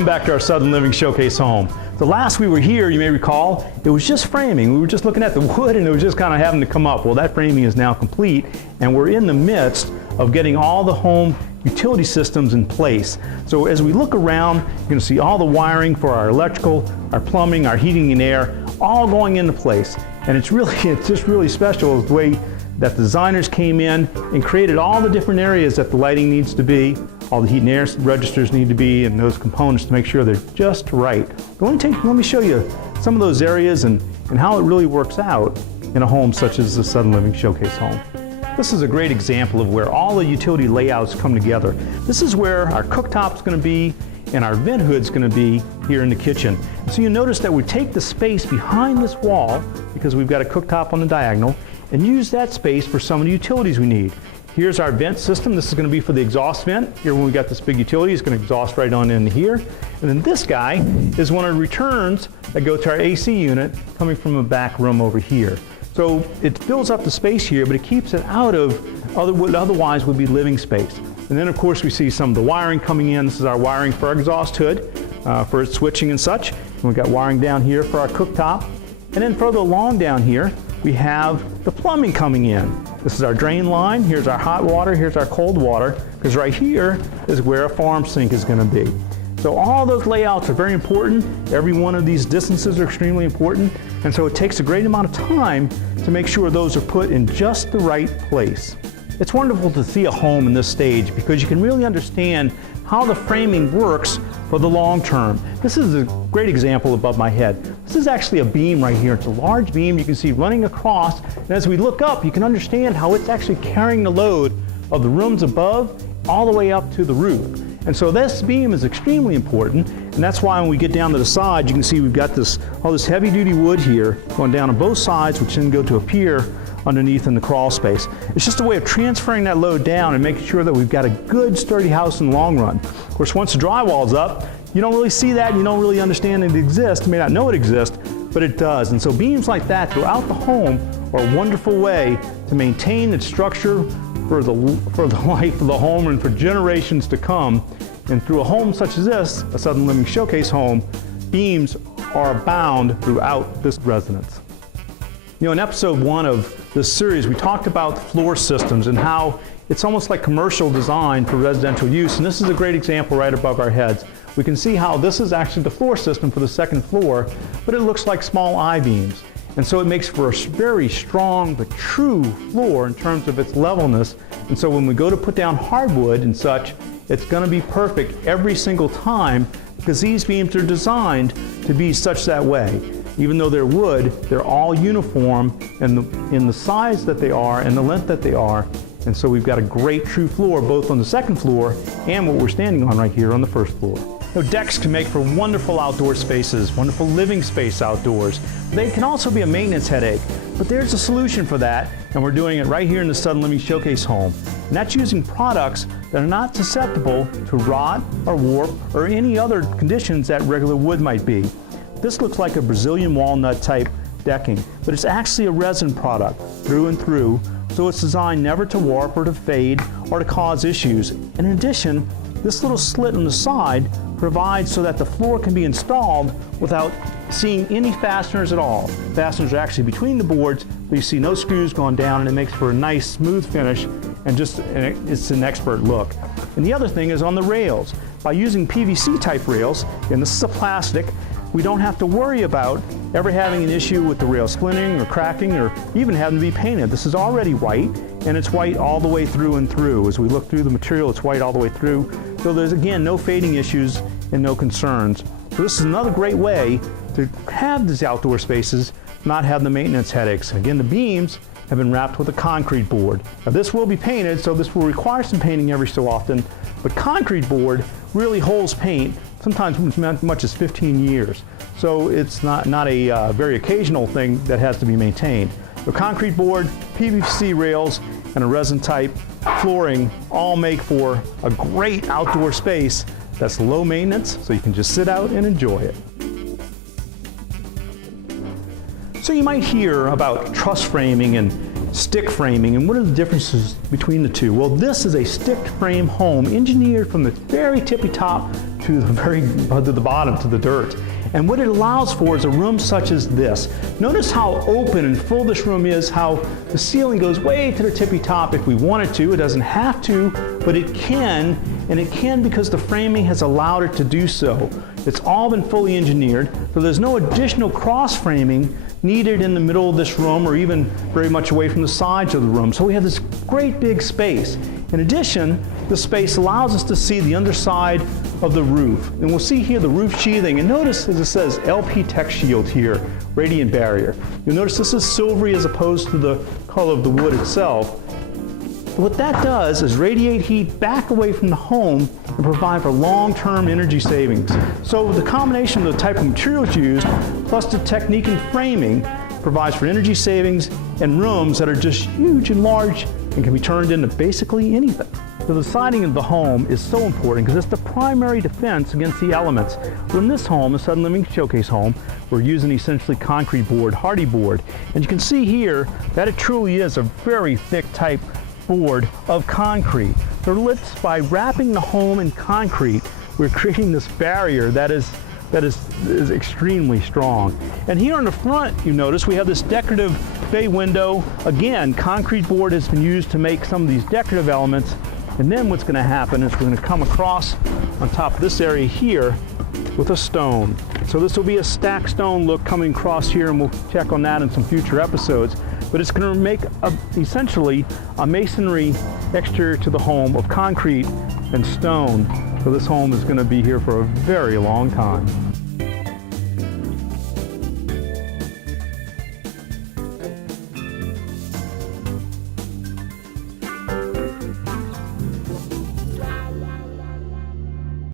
Welcome back to our Southern Living Showcase home. The last we were here, you may recall, it was just framing. We were just looking at the wood and it was just kind of having to come up. Well, that framing is now complete and we're in the midst of getting all the home utility systems in place. So as we look around, you're going to see all the wiring for our electrical, our plumbing, our heating and air, all going into place. And it's just really special the way that the designers came in and created all the different areas that the lighting needs to be, all the heat and air registers need to be, and those components to make sure they're just right. But let me show you some of those areas and how it really works out in a home such as the Southern Living Showcase home. This is a great example of where all the utility layouts come together. This is where our cooktop's going to be and our vent hood's going to be here in the kitchen. So you notice that we take the space behind this wall, because we've got a cooktop on the diagonal, and use that space for some of the utilities we need. Here's our vent system. This is going to be for the exhaust vent. Here when we got this big utility, it's going to exhaust right on into here. And then this guy is one of the returns that go to our AC unit coming from a back room over here. So it fills up the space here, but it keeps it out of what otherwise would be living space. And then of course we see some of the wiring coming in. This is our wiring for our exhaust hood, for its switching and such. And we've got wiring down here for our cooktop. And then further along down here, we have the plumbing coming in. This is our drain line. Here's our hot water. Here's our cold water. Because right here is where a farm sink is going to be. So all those layouts are very important. Every one of these distances are extremely important. And so it takes a great amount of time to make sure those are put in just the right place. It's wonderful to see a home in this stage because you can really understand how the framing works for the long term. This is a great example above my head. This is actually a beam right here. It's a large beam you can see running across, and as we look up you can understand how it's actually carrying the load of the rooms above all the way up to the roof. And so this beam is extremely important, and that's why when we get down to the side you can see we've got all this heavy duty wood here going down on both sides, which then go to a pier underneath in the crawl space. It's just a way of transferring that load down and making sure that we've got a good sturdy house in the long run. Of course, once the drywall's up, you don't really see that, you don't really understand it exists, you may not know it exists, but it does. And so beams like that throughout the home are a wonderful way to maintain its structure for the life of the home and for generations to come. And through a home such as this, a Southern Living Showcase home, beams are abound throughout this residence. You know, in episode 1 of this series, we talked about floor systems and how it's almost like commercial design for residential use. And this is a great example right above our heads. We can see how this is actually the floor system for the second floor, but it looks like small I-beams. And so it makes for a very strong but true floor in terms of its levelness. And so when we go to put down hardwood and such, it's going to be perfect every single time because these beams are designed to be such that way. Even though they're wood, they're all uniform in the size that they are and the length that they are. And so we've got a great true floor both on the second floor and what we're standing on right here on the first floor. Now, decks can make for wonderful outdoor spaces, wonderful living space outdoors. They can also be a maintenance headache, but there's a solution for that, and we're doing it right here in the Southern Living Showcase home. And that's using products that are not susceptible to rot or warp or any other conditions that regular wood might be. This looks like a Brazilian walnut type decking, but it's actually a resin product through and through, so it's designed never to warp or to fade or to cause issues. And in addition, this little slit on the side provides so that the floor can be installed without seeing any fasteners at all. Fasteners are actually between the boards, but you see no screws going down, and it makes for a nice smooth finish and it's an expert look. And the other thing is on the rails. By using PVC type rails, and this is a plastic, we don't have to worry about ever having an issue with the rail splinting or cracking or even having to be painted. This is already white, and it's white all the way through and through. As we look through the material, it's white all the way through. So there's, again, no fading issues and no concerns. So this is another great way to have these outdoor spaces, not have the maintenance headaches. Again, the beams have been wrapped with a concrete board. Now this will be painted, so this will require some painting every so often, but concrete board really holds paint sometimes as much as 15 years. So it's not a very occasional thing that has to be maintained. So concrete board, PVC rails, and a resin type flooring all make for a great outdoor space that's low maintenance, so you can just sit out and enjoy it. So you might hear about truss framing and stick framing, and what are the differences between the two? Well, this is a stick frame home engineered from the very tippy top to the bottom, to the dirt. And what it allows for is a room such as this. Notice how open and full this room is, how the ceiling goes way to the tippy top if we want it to. It doesn't have to, but it can, and it can because the framing has allowed it to do so. It's all been fully engineered, so there's no additional cross framing needed in the middle of this room or even very much away from the sides of the room. So we have this great big space. In addition, the space allows us to see the underside of the roof. And we'll see here the roof sheathing. And notice, as it says, LP Tech Shield here, radiant barrier. You'll notice this is silvery as opposed to the color of the wood itself. What that does is radiate heat back away from the home and provide for long-term energy savings. So the combination of the type of materials used, plus the technique in framing, provides for energy savings and rooms that are just huge and large and can be turned into basically anything. So the siding of the home is so important because it's the primary defense against the elements. In this home, the Southern Living Showcase home, we're using essentially concrete board, hardy board. And you can see here that it truly is a very thick type board of concrete. So by wrapping the home in concrete, we're creating this barrier that is extremely strong. And here on the front, you notice we have this decorative bay window. Again, concrete board has been used to make some of these decorative elements. And then what's going to happen is we're going to come across on top of this area here with a stone. So this will be a stacked stone look coming across here, and we'll check on that in some future episodes. But it's going to make essentially a masonry exterior to the home of concrete and stone. So this home is going to be here for a very long time.